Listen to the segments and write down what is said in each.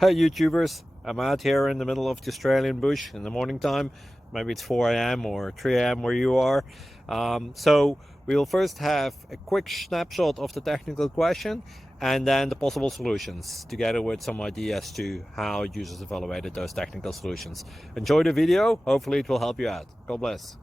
Hey YouTubers, I'm out here in the middle of the Australian bush in the morning time. Maybe it's 4 a.m. or 3 a.m. where you are. So we'll first have a quick snapshot of the technical question and then the possible solutions, together with some ideas to how users evaluated those technical solutions. Enjoy the video, hopefully it will help you out. God bless.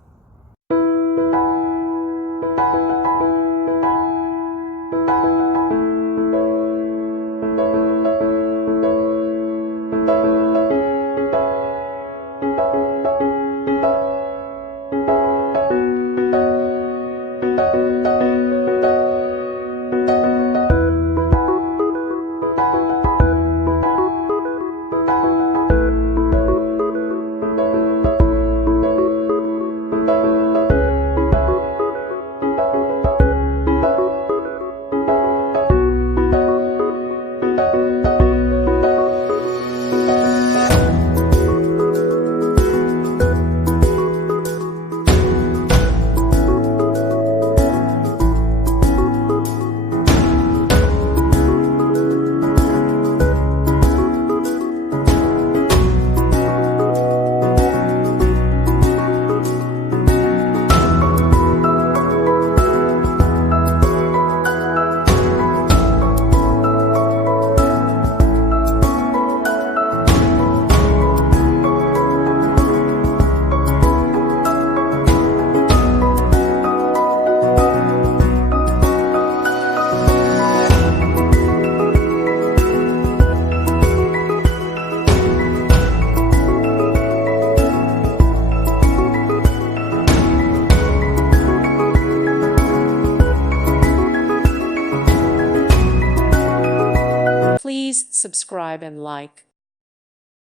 Please subscribe and like.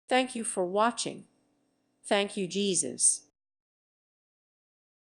Thank you for watching. Thank you, Jesus.